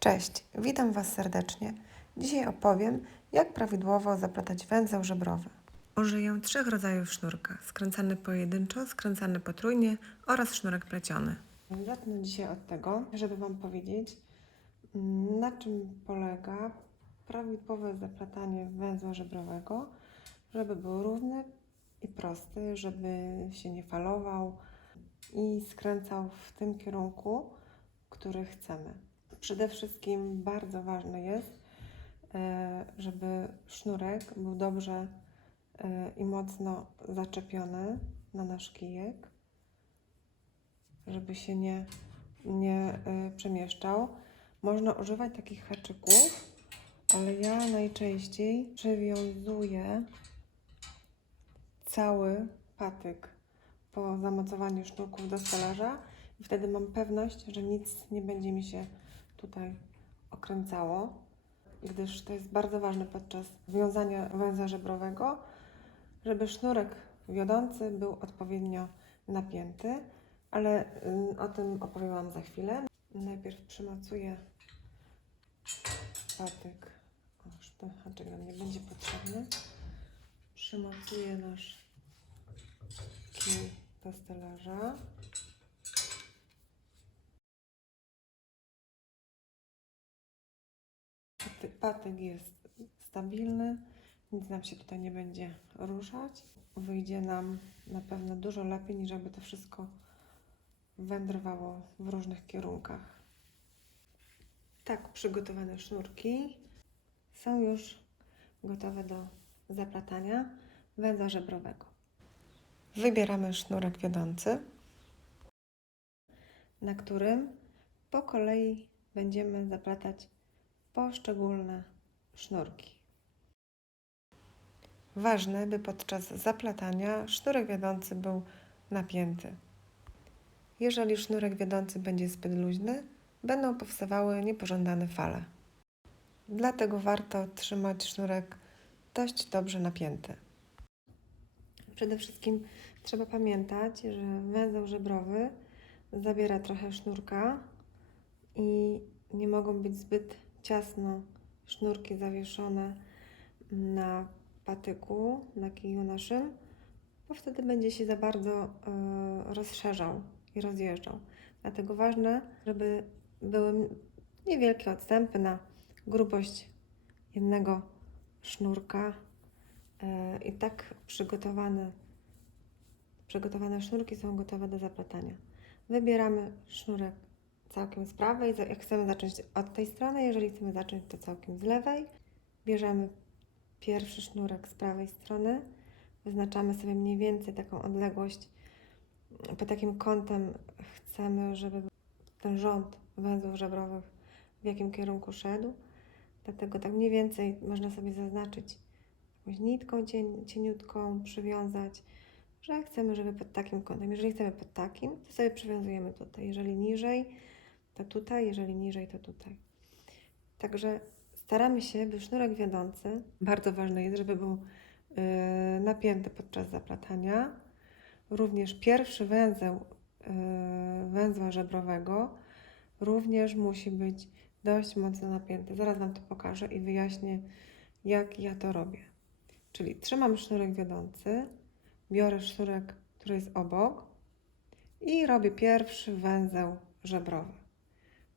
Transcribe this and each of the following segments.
Cześć, witam Was serdecznie. Dzisiaj opowiem, jak prawidłowo zaplatać węzeł żebrowy. Użyję 3 rodzajów sznurka: skręcany pojedynczo, skręcany potrójnie oraz sznurek pleciony. Zacznę dzisiaj od tego, żeby Wam powiedzieć, na czym polega prawidłowe zaplatanie węzła żebrowego, żeby był równy i prosty, żeby się nie falował i skręcał w tym kierunku, który chcemy. Przede wszystkim bardzo ważne jest, żeby sznurek był dobrze i mocno zaczepiony na nasz kijek, żeby się nie przemieszczał. Można używać takich haczyków, ale ja najczęściej przywiązuję cały patyk po zamocowaniu sznurków do stelaża i wtedy mam pewność, że nic nie będzie mi się tutaj okręcało, gdyż to jest bardzo ważne podczas wiązania węzła żebrowego, żeby sznurek wiodący był odpowiednio napięty, ale o tym opowiem Wam za chwilę. Najpierw przymocuję patyk, już ten haczyk nam nie będzie potrzebny. Przymocuję nasz kij do stelaża. Patyk jest stabilny, nic nam się tutaj nie będzie ruszać. Wyjdzie nam na pewno dużo lepiej, niż jakby to wszystko wędrowało w różnych kierunkach. Tak przygotowane sznurki są już gotowe do zaplatania węzła żebrowego. Wybieramy sznurek wiodący, na którym po kolei będziemy zaplatać poszczególne sznurki. Ważne, by podczas zaplatania sznurek wiodący był napięty. Jeżeli sznurek wiodący będzie zbyt luźny, będą powstawały niepożądane fale. Dlatego warto trzymać sznurek dość dobrze napięty. Przede wszystkim trzeba pamiętać, że węzeł żebrowy zabiera trochę sznurka i nie mogą być zbyt ciasno sznurki zawieszone na patyku, na kiju naszym, bo wtedy będzie się za bardzo rozszerzał i rozjeżdżał. Dlatego ważne, żeby były niewielkie odstępy na grubość jednego sznurka i tak przygotowane sznurki są gotowe do zaplatania. Wybieramy sznurek całkiem z prawej, jak chcemy zacząć od tej strony, jeżeli chcemy zacząć to całkiem z lewej. Bierzemy pierwszy sznurek z prawej strony, wyznaczamy sobie mniej więcej taką odległość, pod takim kątem chcemy, żeby ten rząd węzłów żebrowych w jakim kierunku szedł. Dlatego tak mniej więcej można sobie zaznaczyć jakąś nitką cieniutką, przywiązać, że chcemy, żeby pod takim kątem. Jeżeli chcemy pod takim, to sobie przywiązujemy tutaj. Jeżeli niżej, to tutaj. Jeżeli niżej, to tutaj. Także staramy się, by sznurek wiodący, bardzo ważne jest, żeby był napięty podczas zaplatania. Również pierwszy węzeł węzła żebrowego również musi być dość mocno napięty. Zaraz Wam to pokażę i wyjaśnię, jak ja to robię. Czyli trzymam sznurek wiodący, biorę sznurek, który jest obok i robię pierwszy węzeł żebrowy.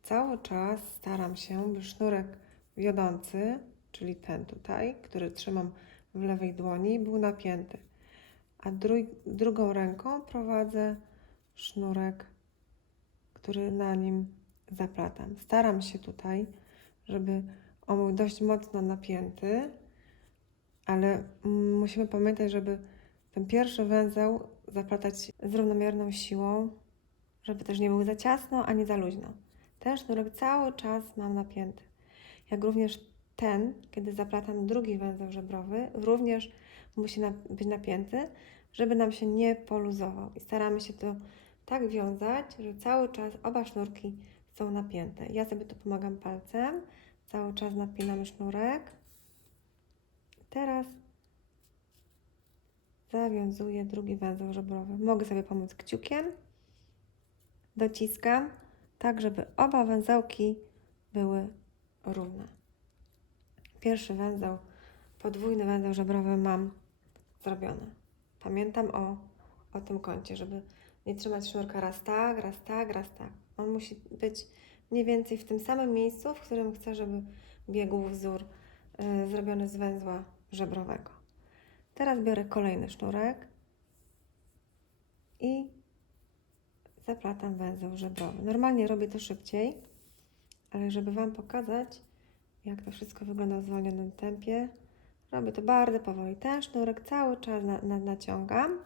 Cały czas staram się, by sznurek wiodący, czyli ten tutaj, który trzymam w lewej dłoni, był napięty, a drugą ręką prowadzę sznurek, który na nim zaplatam. Staram się tutaj, żeby on był dość mocno napięty, ale musimy pamiętać, żeby ten pierwszy węzeł zaplatać z równomierną siłą, żeby też nie był za ciasno, ani za luźno. Ten sznurek cały czas mam napięty. Jak również ten, kiedy zaplatam drugi węzeł żebrowy, również musi być napięty, żeby nam się nie poluzował. I staramy się to tak wiązać, że cały czas oba sznurki są napięte. Ja sobie tu pomagam palcem, cały czas napinam sznurek. Teraz zawiązuję drugi węzeł żebrowy. Mogę sobie pomóc kciukiem. Dociskam, tak żeby oba węzełki były równe. Pierwszy węzeł, podwójny węzeł żebrowy mam zrobiony. Pamiętam o tym kącie, żeby nie trzymać sznurka raz tak, raz tak, raz tak. On musi być mniej więcej w tym samym miejscu, w którym chcę, żeby biegł wzór zrobiony z węzła żebrowego. Teraz biorę kolejny sznurek i zaplatam węzeł żebrowy. Normalnie robię to szybciej, ale żeby Wam pokazać, jak to wszystko wygląda w zwolnionym tempie, robię to bardzo powoli. Ten sznurek cały czas naciągam,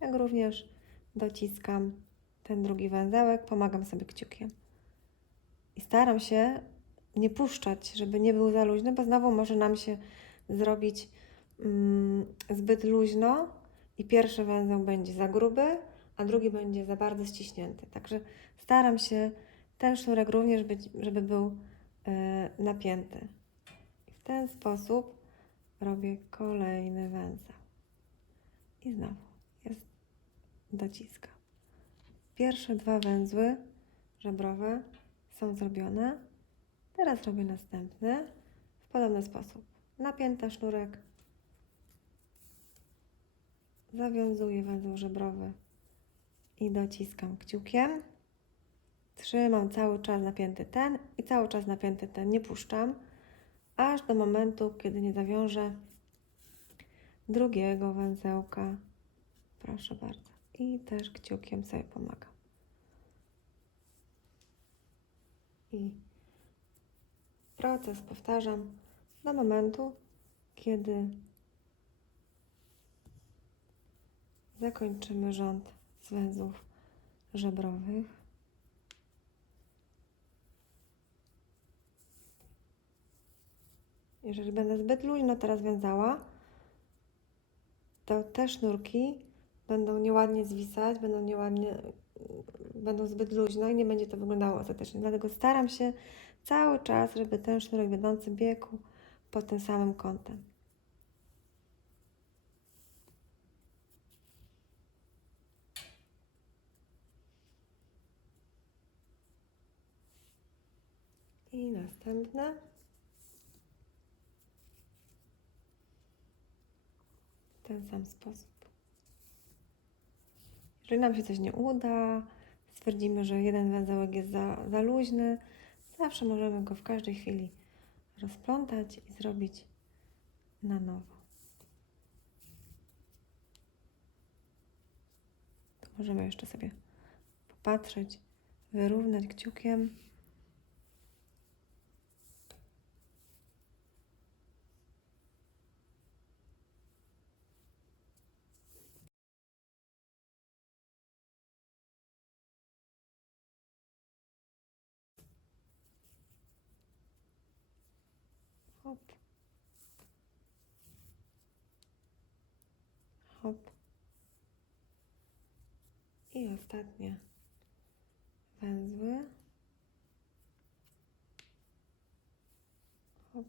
jak również dociskam ten drugi węzełek, pomagam sobie kciukiem. I staram się nie puszczać, żeby nie był za luźny, bo znowu może nam się zrobić zbyt luźno i pierwszy węzeł będzie za gruby, a drugi będzie za bardzo ściśnięty. Także staram się ten sznurek również żeby był napięty. I w ten sposób robię kolejny węzeł. I znowu jest dociskam. Pierwsze dwa węzły żebrowe są zrobione. Teraz robię następny w podobny sposób. Napięty sznurek, zawiązuję węzeł żebrowy i dociskam kciukiem. Trzymam cały czas napięty ten i cały czas napięty ten, nie puszczam, aż do momentu, kiedy nie zawiążę drugiego węzełka. Proszę bardzo. I też kciukiem sobie pomagam. I proces powtarzam do momentu, kiedy zakończymy rząd z węzłów żebrowych. Jeżeli będę zbyt luźno teraz wiązała, to te sznurki będą nieładnie zwisać, będą zbyt luźno i nie będzie to wyglądało ostatecznie. Dlatego staram się cały czas, żeby ten sznurek wiodący biegł pod tym samym kątem. I następne. W ten sam sposób. Jeżeli nam się coś nie uda, stwierdzimy, że jeden węzełek jest za luźny, zawsze możemy go w każdej chwili rozplątać i zrobić na nowo. To możemy jeszcze sobie popatrzeć, wyrównać kciukiem. Hop. Hop. I ostatnie węzły. Hop.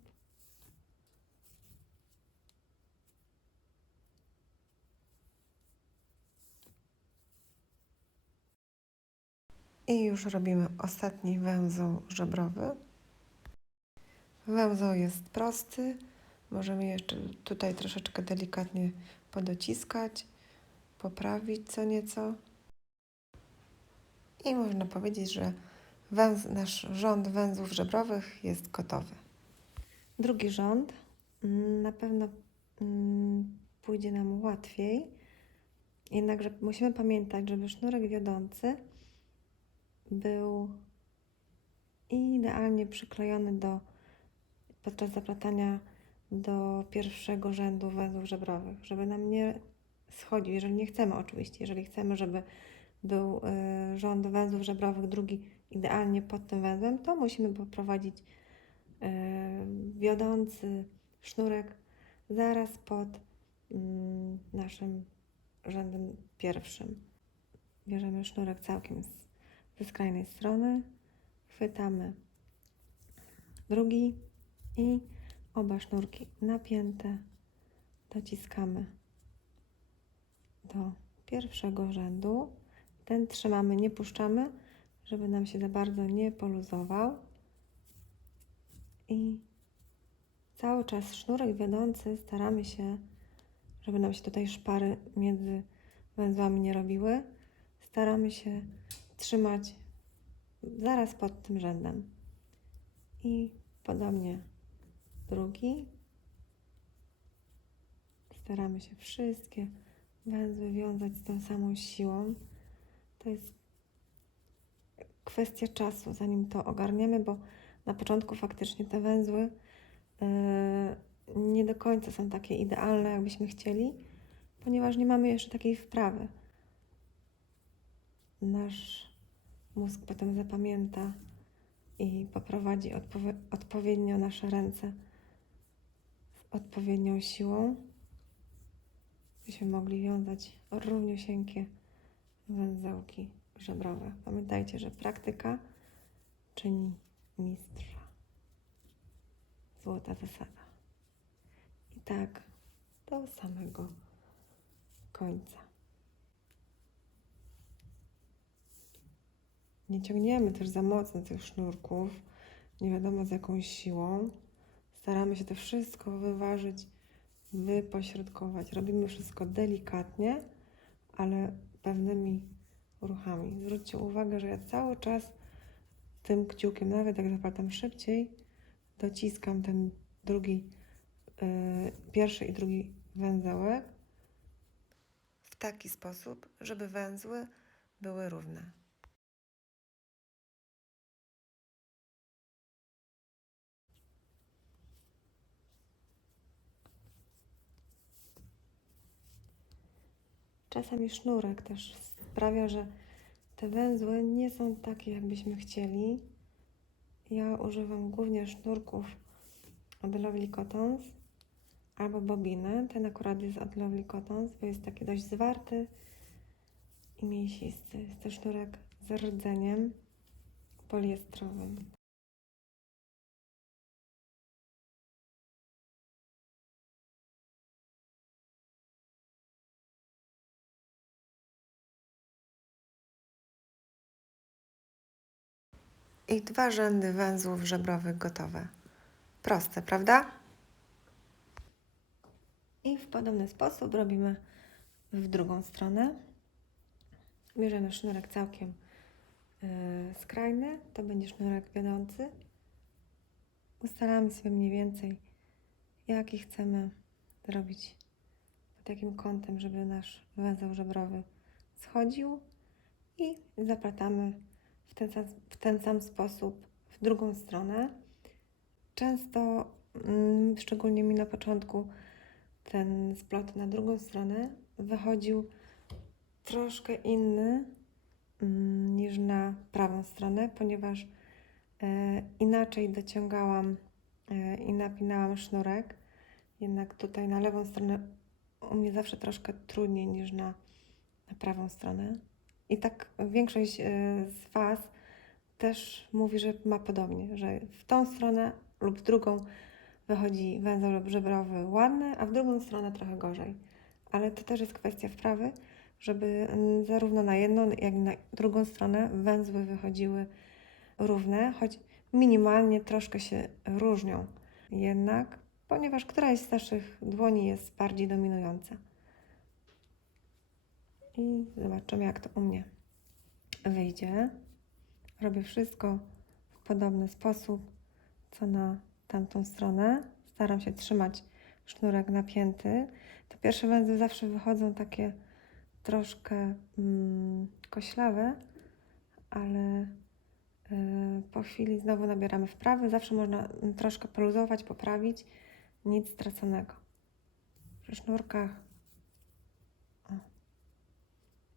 I już robimy ostatni węzeł żebrowy. Węzeł jest prosty. Możemy jeszcze tutaj troszeczkę delikatnie podociskać, poprawić co nieco. I można powiedzieć, że nasz rząd węzłów żebrowych jest gotowy. Drugi rząd na pewno pójdzie nam łatwiej. Jednakże musimy pamiętać, żeby sznurek wiodący był idealnie przyklejony podczas zaplatania do pierwszego rzędu węzłów żebrowych, żeby nam nie schodził, jeżeli nie chcemy oczywiście, jeżeli chcemy, żeby był rząd węzłów żebrowych drugi idealnie pod tym węzłem, to musimy poprowadzić wiodący sznurek zaraz pod naszym rzędem pierwszym. Bierzemy sznurek całkiem ze skrajnej strony, chwytamy drugi i oba sznurki napięte dociskamy do pierwszego rzędu. Ten trzymamy, nie puszczamy, żeby nam się za bardzo nie poluzował. I cały czas sznurek wiodący staramy się, żeby nam się tutaj szpary między węzłami nie robiły. Staramy się trzymać zaraz pod tym rzędem. I podobnie drugi. Staramy się wszystkie węzły wiązać z tą samą siłą. To jest kwestia czasu, zanim to ogarniemy, bo na początku faktycznie te węzły nie do końca są takie idealne, jakbyśmy chcieli, ponieważ nie mamy jeszcze takiej wprawy. Nasz mózg potem zapamięta i poprowadzi odpowiednio nasze ręce z odpowiednią siłą, byśmy mogli wiązać równiusieńkie węzełki żebrowe. Pamiętajcie, że praktyka czyni mistrza. Złota zasada. I tak do samego końca. Nie ciągniemy też za mocno tych sznurków, nie wiadomo z jaką siłą. Staramy się to wszystko wyważyć, wypośrodkować. Robimy wszystko delikatnie, ale pewnymi ruchami. Zwróćcie uwagę, że ja cały czas tym kciukiem, nawet jak zaplatam szybciej, dociskam ten drugi, pierwszy i drugi węzełek w taki sposób, żeby węzły były równe. Czasami sznurek też sprawia, że te węzły nie są takie, jakbyśmy chcieli. Ja używam głównie sznurków od Lovely Cottons albo bobiny. Ten akurat jest od Lovely Cottons, bo jest taki dość zwarty i mięsisty. Jest to sznurek z rdzeniem poliestrowym. I 2 rzędy węzłów żebrowych gotowe. Proste, prawda? I w podobny sposób robimy w drugą stronę. Bierzemy sznurek całkiem skrajny, to będzie sznurek wiodący. Ustalamy sobie mniej więcej, jaki chcemy zrobić pod takim kątem, żeby nasz węzeł żebrowy schodził i zaplatamy w ten sam sposób w drugą stronę. Często, szczególnie mi na początku, ten splot na drugą stronę wychodził troszkę inny niż na prawą stronę, ponieważ inaczej dociągałam i napinałam sznurek. Jednak tutaj na lewą stronę u mnie zawsze troszkę trudniej niż na prawą stronę. I tak większość z Was też mówi, że ma podobnie, że w tą stronę lub drugą wychodzi węzeł żebrowy ładny, a w drugą stronę trochę gorzej. Ale to też jest kwestia wprawy, żeby zarówno na jedną, jak i na drugą stronę węzły wychodziły równe, choć minimalnie troszkę się różnią jednak, ponieważ któraś z naszych dłoni jest bardziej dominująca. I zobaczymy, jak to u mnie wyjdzie. Robię wszystko w podobny sposób, co na tamtą stronę. Staram się trzymać sznurek napięty. Te pierwsze węzły zawsze wychodzą takie troszkę koślawe, ale po chwili znowu nabieramy wprawy. Zawsze można troszkę poluzować, poprawić. Nic straconego. Przy sznurkach. O.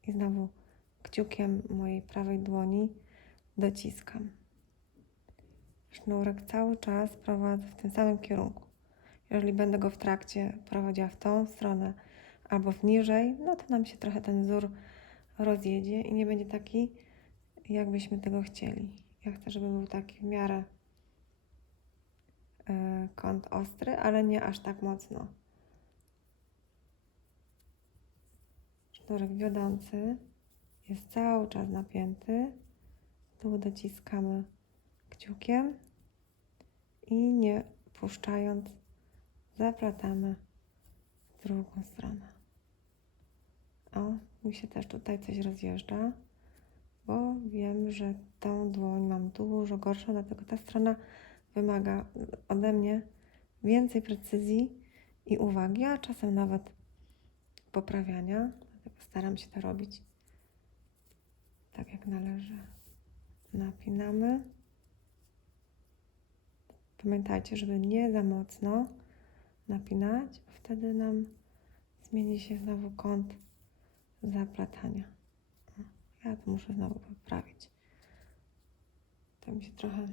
I znowu kciukiem mojej prawej dłoni dociskam. Sznurek cały czas prowadzę w tym samym kierunku. Jeżeli będę go w trakcie prowadziła w tą stronę albo w niżej, no to nam się trochę ten wzór rozjedzie i nie będzie taki, jakbyśmy tego chcieli. Ja chcę, żeby był taki w miarę kąt ostry, ale nie aż tak mocno. Sznurek wiodący jest cały czas napięty. Tu dociskamy kciukiem i nie puszczając zaplatamy w drugą stronę. O, mi się też tutaj coś rozjeżdża, bo wiem, że tą dłoń mam dużo gorszą, dlatego ta strona wymaga ode mnie więcej precyzji i uwagi, a czasem nawet poprawiania. Dlatego staram się to robić tak, jak należy. Napinamy. Pamiętajcie, żeby nie za mocno napinać, bo wtedy nam zmieni się znowu kąt zaplatania. Ja to muszę znowu poprawić. To mi się trochę...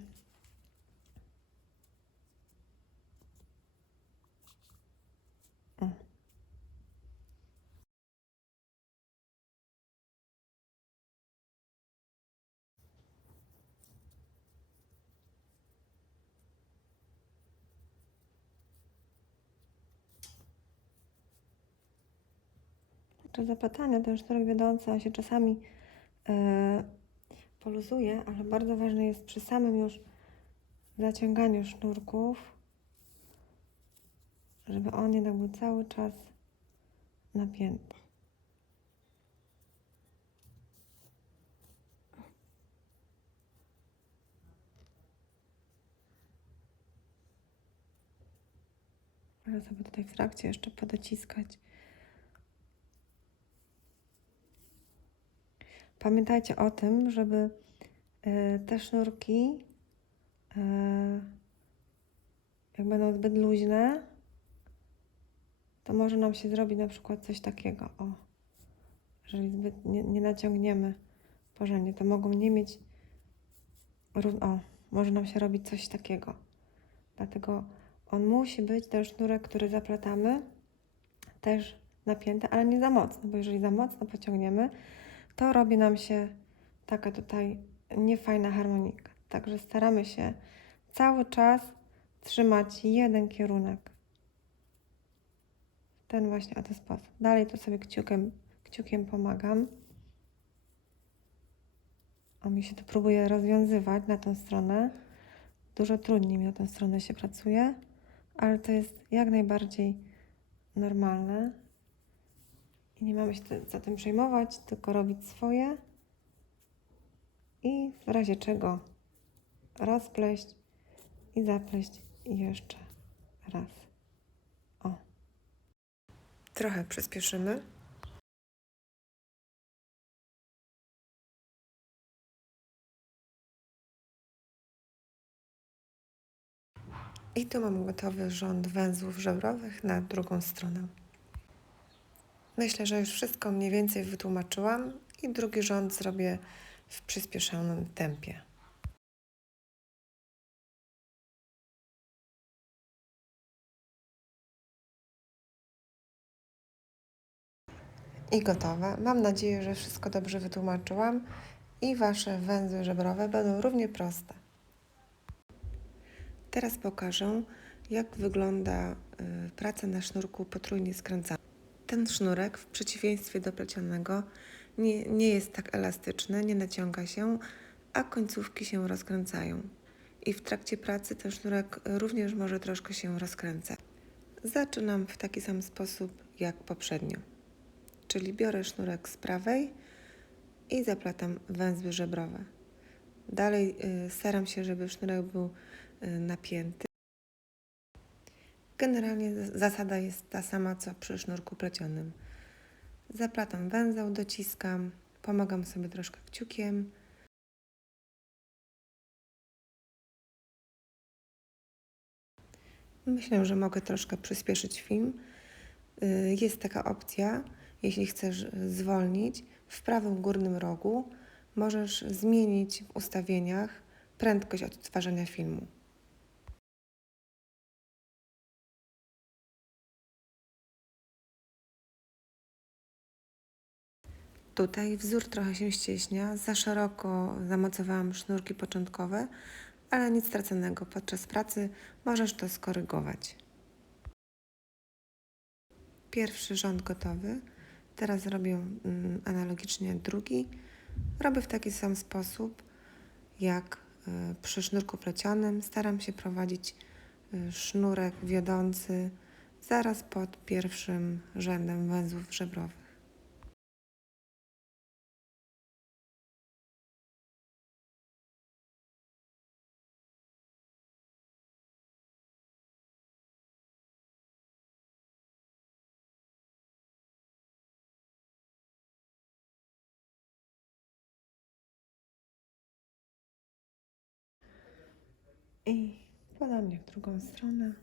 O. Podczas zaplatania ten sznurek wiodący, on się czasami poluzuje, ale bardzo ważne jest przy samym już zaciąganiu sznurków, żeby on jednak był cały czas napięty. Mogę sobie tutaj w trakcie jeszcze podociskać. Pamiętajcie o tym, żeby te sznurki, jak będą zbyt luźne, to może nam się zrobić na przykład coś takiego. O, jeżeli zbyt nie naciągniemy porządnie, to mogą nie mieć o, może nam się robić coś takiego. Dlatego on musi być, ten sznurek, który zaplatamy, też napięty, ale nie za mocno, bo jeżeli za mocno pociągniemy, to robi nam się taka tutaj niefajna harmonika. Także staramy się cały czas trzymać jeden kierunek. W ten właśnie oto sposób. Dalej to sobie kciukiem pomagam. O, mi się to próbuje rozwiązywać na tą stronę. Dużo trudniej mi na tę stronę się pracuje, ale to jest jak najbardziej normalne. I nie mamy się za tym przejmować, tylko robić swoje. I w razie czego rozpleść i zapleść jeszcze raz. O. Trochę przyspieszymy. I tu mam gotowy rząd węzłów żebrowych na drugą stronę. Myślę, że już wszystko mniej więcej wytłumaczyłam i drugi rząd zrobię w przyspieszonym tempie. I gotowe. Mam nadzieję, że wszystko dobrze wytłumaczyłam i Wasze węzły żebrowe będą równie proste. Teraz pokażę, jak wygląda praca na sznurku potrójnie skręcanym. Ten sznurek, w przeciwieństwie do plecionego, nie jest tak elastyczny, nie naciąga się, a końcówki się rozkręcają. I w trakcie pracy ten sznurek również może troszkę się rozkręcać. Zaczynam w taki sam sposób jak poprzednio. Czyli biorę sznurek z prawej i zaplatam węzły żebrowe. Dalej staram się, żeby sznurek był napięty. Generalnie zasada jest ta sama, co przy sznurku plecionym. Zaplatam węzeł, dociskam, pomagam sobie troszkę kciukiem. Myślę, że mogę troszkę przyspieszyć film. Jest taka opcja, jeśli chcesz zwolnić, w prawym górnym rogu możesz zmienić w ustawieniach prędkość odtwarzania filmu. Tutaj wzór trochę się ścieśnia, za szeroko zamocowałam sznurki początkowe, ale nic straconego. Podczas pracy możesz to skorygować. Pierwszy rząd gotowy. Teraz robię analogicznie drugi. Robię w taki sam sposób jak przy sznurku plecionym staram się prowadzić sznurek wiodący zaraz pod pierwszym rzędem węzłów żebrowych. I podobnie w drugą stronę.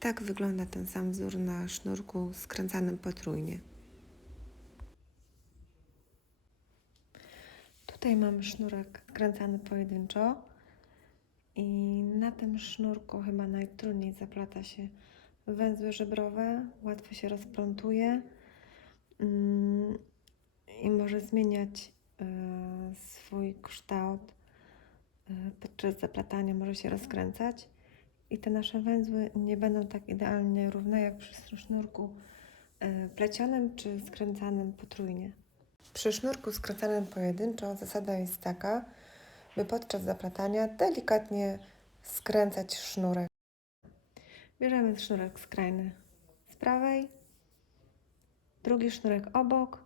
Tak wygląda ten sam wzór na sznurku skręcanym potrójnie. Tutaj mamy sznurek skręcany pojedynczo i na tym sznurku chyba najtrudniej zaplata się węzły żebrowe, łatwo się rozplątuje i może zmieniać swój kształt podczas zaplatania, może się rozkręcać i te nasze węzły nie będą tak idealnie równe jak przy sznurku plecionym czy skręcanym potrójnie. Przy sznurku skręcanym pojedynczo zasada jest taka, by podczas zaplatania delikatnie skręcać sznurek. Bierzemy sznurek skrajny z prawej, drugi sznurek obok.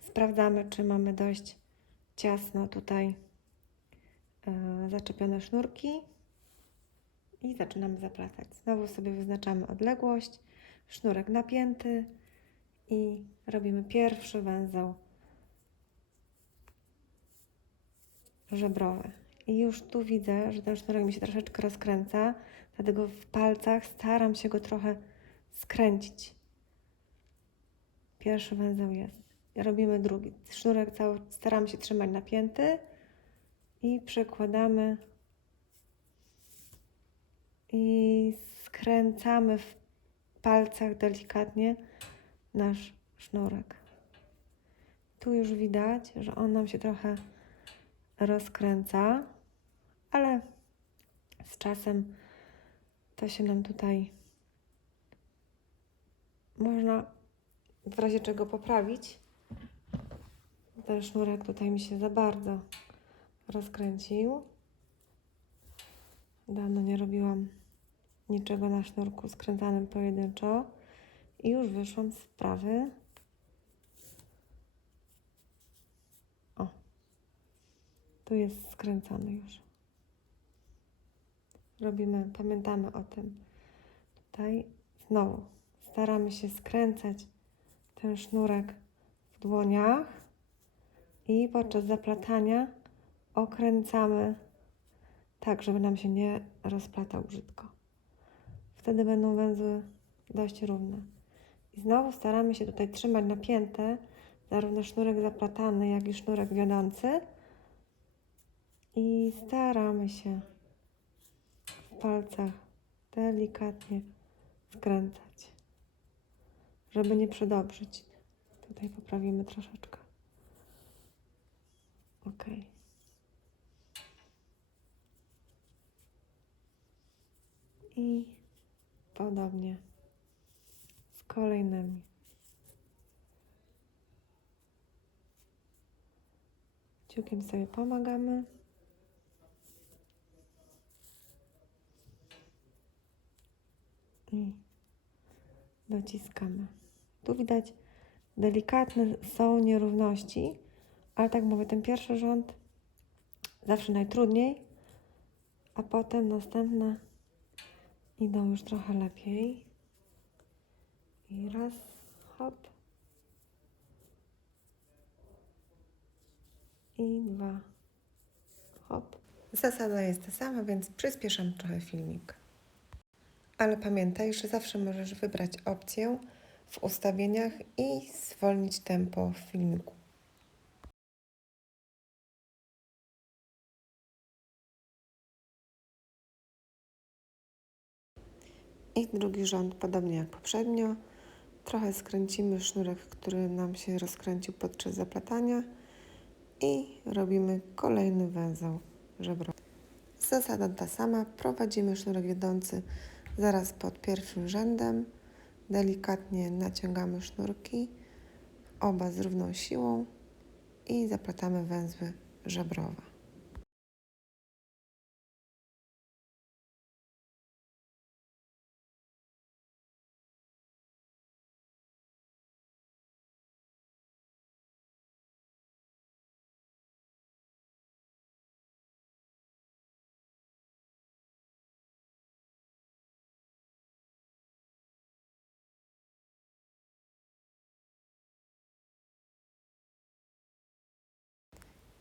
Sprawdzamy, czy mamy dość ciasno tutaj zaczepione sznurki i zaczynamy zaplatać. Znowu sobie wyznaczamy odległość, sznurek napięty i robimy pierwszy węzeł żebrowy. I już tu widzę, że ten sznurek mi się troszeczkę rozkręca, dlatego w palcach staram się go trochę skręcić. Pierwszy węzeł jest. I robimy drugi. Sznurek cały staram się trzymać napięty i przekładamy i skręcamy w palcach delikatnie nasz sznurek. Tu już widać, że on nam się trochę rozkręca, ale z czasem to się nam tutaj można w razie czego poprawić. Ten sznurek tutaj mi się za bardzo rozkręcił. Dawno nie robiłam niczego na sznurku skręcanym pojedynczo i już wyszłam z wprawy. O, tu jest skręcony już. Pamiętamy o tym. Tutaj znowu staramy się skręcać ten sznurek w dłoniach i podczas zaplatania okręcamy tak, żeby nam się nie rozplatał brzydko. Wtedy będą węzły dość równe. I znowu staramy się tutaj trzymać napięte zarówno sznurek zaplatany, jak i sznurek wiodący. I staramy się w palcach delikatnie skręcać, żeby nie przedobrzyć. Tutaj poprawimy troszeczkę. Ok. I podobnie z kolejnymi. Kciukiem sobie pomagamy. I dociskamy. Tu widać delikatne są nierówności, ale tak mówię, ten pierwszy rząd zawsze najtrudniej, a potem następne idą już trochę lepiej. I raz, hop. I dwa, hop. Zasada jest ta sama, więc przyspieszam trochę filmik. Ale pamiętaj, że zawsze możesz wybrać opcję, w ustawieniach i zwolnić tempo w filmiku. I drugi rząd, podobnie jak poprzednio, trochę skręcimy sznurek, który nam się rozkręcił podczas zaplatania i robimy kolejny węzeł żebrowy. Zasada ta sama, prowadzimy sznurek wiodący zaraz pod pierwszym rzędem, delikatnie naciągamy sznurki, oba z równą siłą i zaplatamy węzły żebrowe.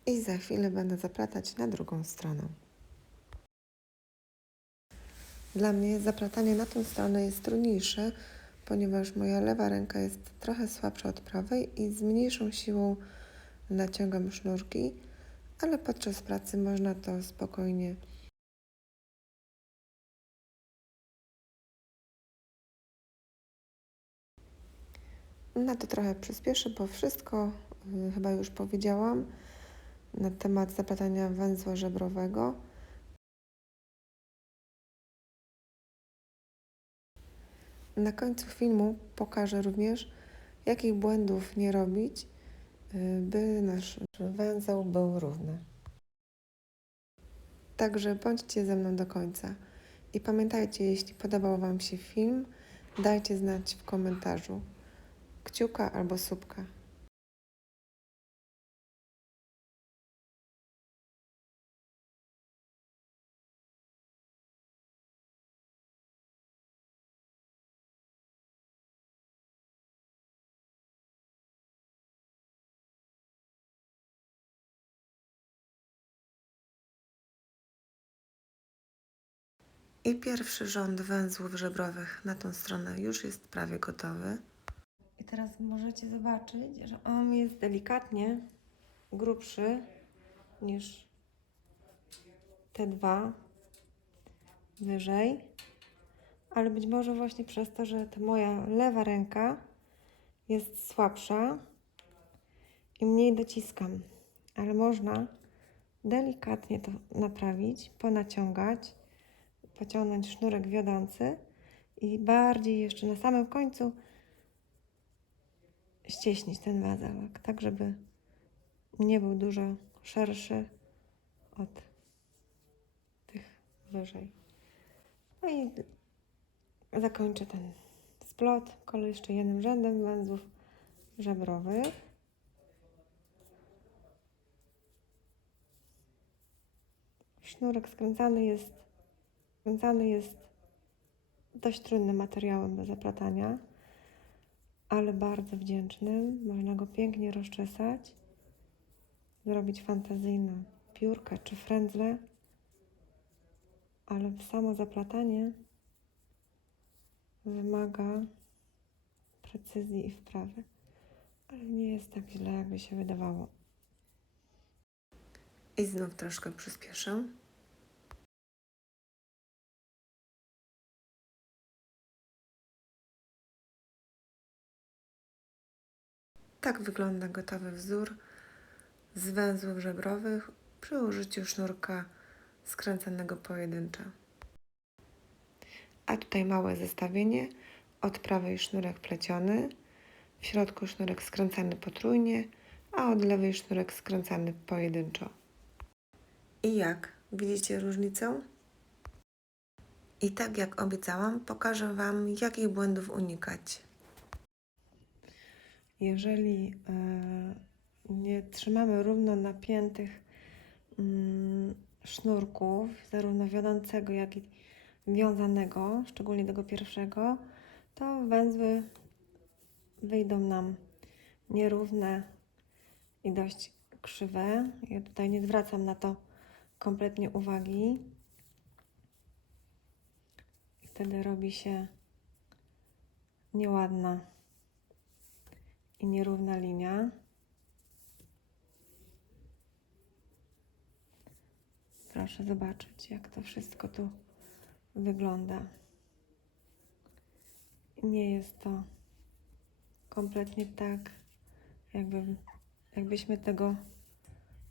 I za chwilę będę zaplatać na drugą stronę. Dla mnie zaplatanie na tą stronę jest trudniejsze, ponieważ moja lewa ręka jest trochę słabsza od prawej i z mniejszą siłą naciągam sznurki, ale podczas pracy można to spokojnie. Na to trochę przyspieszę, bo wszystko chyba już powiedziałam na temat zaplatania węzła żebrowego. Na końcu filmu pokażę również, jakich błędów nie robić, by nasz węzeł był równy. Także bądźcie ze mną do końca. I pamiętajcie, jeśli podobał Wam się film, dajcie znać w komentarzu kciuka albo subka. I pierwszy rząd węzłów żebrowych na tą stronę już jest prawie gotowy. I teraz możecie zobaczyć, że on jest delikatnie grubszy niż te dwa wyżej, ale być może właśnie przez to, że ta moja lewa ręka jest słabsza i mniej dociskam, ale można delikatnie to naprawić, ponaciągać, pociągnąć sznurek wiodący i bardziej jeszcze na samym końcu ścieśnić ten węzełek, tak żeby nie był dużo szerszy od tych wyżej. No i zakończę ten splot jeszcze jednym rzędem węzłów żebrowych. Sznurek skręcany jest dość trudnym materiałem do zaplatania, ale bardzo wdzięcznym. Można go pięknie rozczesać, zrobić fantazyjne piórka czy frędzle, ale samo zaplatanie wymaga precyzji i wprawy, ale nie jest tak źle, jakby się wydawało. I znów troszkę przyspieszę. Tak wygląda gotowy wzór z węzłów żebrowych przy użyciu sznurka skręcanego pojedynczo. A tutaj małe zestawienie. Od prawej sznurek pleciony, w środku sznurek skręcany potrójnie, a od lewej sznurek skręcany pojedynczo. I jak? Widzicie różnicę? I tak jak obiecałam, pokażę Wam, jakich błędów unikać. Jeżeli nie trzymamy równo napiętych sznurków, zarówno wiodącego, jak i wiązanego, szczególnie tego pierwszego, to węzły wyjdą nam nierówne i dość krzywe. Ja tutaj nie zwracam na to kompletnie uwagi. I wtedy robi się nieładna i nierówna linia. Proszę zobaczyć, jak to wszystko tu wygląda. Nie jest to kompletnie tak, jakbyśmy tego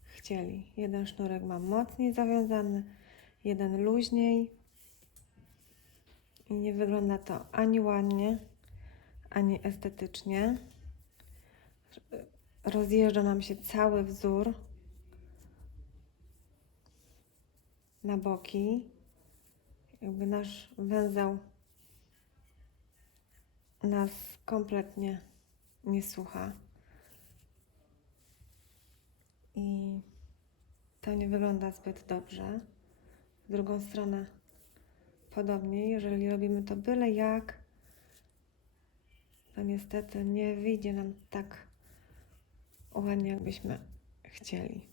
chcieli. Jeden sznurek mam mocniej zawiązany, jeden luźniej i nie wygląda to ani ładnie, ani estetycznie. Rozjeżdża nam się cały wzór na boki, jakby nasz węzeł nas kompletnie nie słucha. I to nie wygląda zbyt dobrze. W drugą stronę podobnie, jeżeli robimy to byle jak, to niestety nie wyjdzie nam tak ładnie, jakbyśmy chcieli.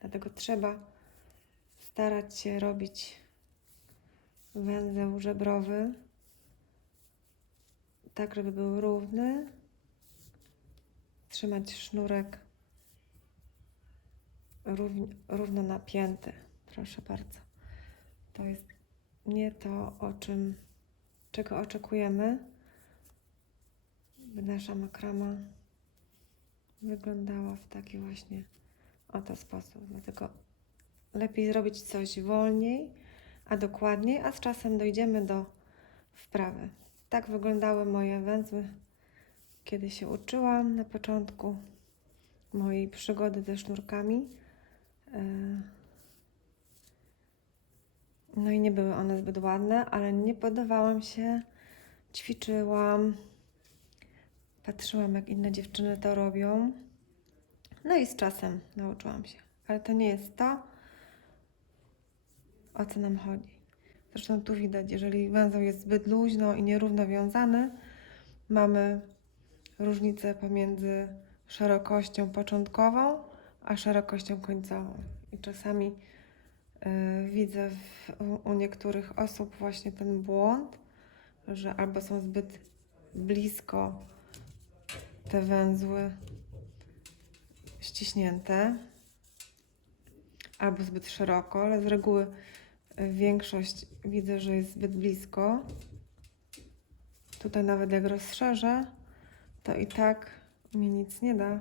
Dlatego trzeba starać się robić węzeł żebrowy tak, żeby był równy, trzymać sznurek równo napięty. Proszę bardzo. To jest nie to, czego oczekujemy, by nasza makrama wyglądała w taki właśnie oto sposób. Dlatego lepiej zrobić coś wolniej, a dokładniej, a z czasem dojdziemy do wprawy. Tak wyglądały moje węzły, kiedy się uczyłam na początku mojej przygody ze sznurkami. No i nie były one zbyt ładne, ale nie poddawałam się, ćwiczyłam, patrzyłam, jak inne dziewczyny to robią. No i z czasem nauczyłam się. Ale to nie jest to, o co nam chodzi. Zresztą tu widać, jeżeli węzeł jest zbyt luźno i nierówno wiązany, mamy różnicę pomiędzy szerokością początkową a szerokością końcową. I czasami widzę u niektórych osób właśnie ten błąd, że albo są zbyt blisko te węzły ściśnięte, albo zbyt szeroko, ale z reguły większość widzę, że jest zbyt blisko. Tutaj nawet jak rozszerzę, to i tak mi nic nie da,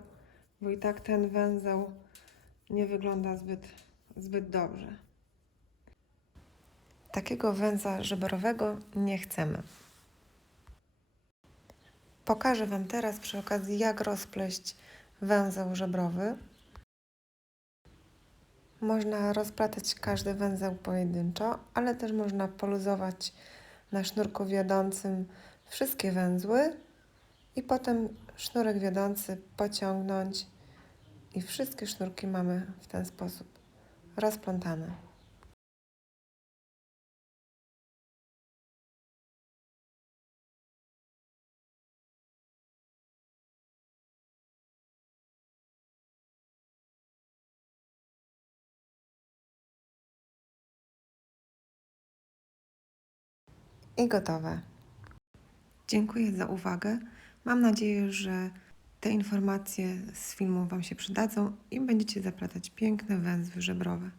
bo i tak ten węzeł nie wygląda zbyt dobrze. Takiego węzła żebrowego nie chcemy. Pokażę Wam teraz przy okazji, jak rozpleść węzeł żebrowy. Można rozplatać każdy węzeł pojedynczo, ale też można poluzować na sznurku wiodącym wszystkie węzły i potem sznurek wiodący pociągnąć i wszystkie sznurki mamy w ten sposób rozplątane. I gotowe. Dziękuję za uwagę. Mam nadzieję, że te informacje z filmu Wam się przydadzą i będziecie zaplatać piękne węzły żebrowe.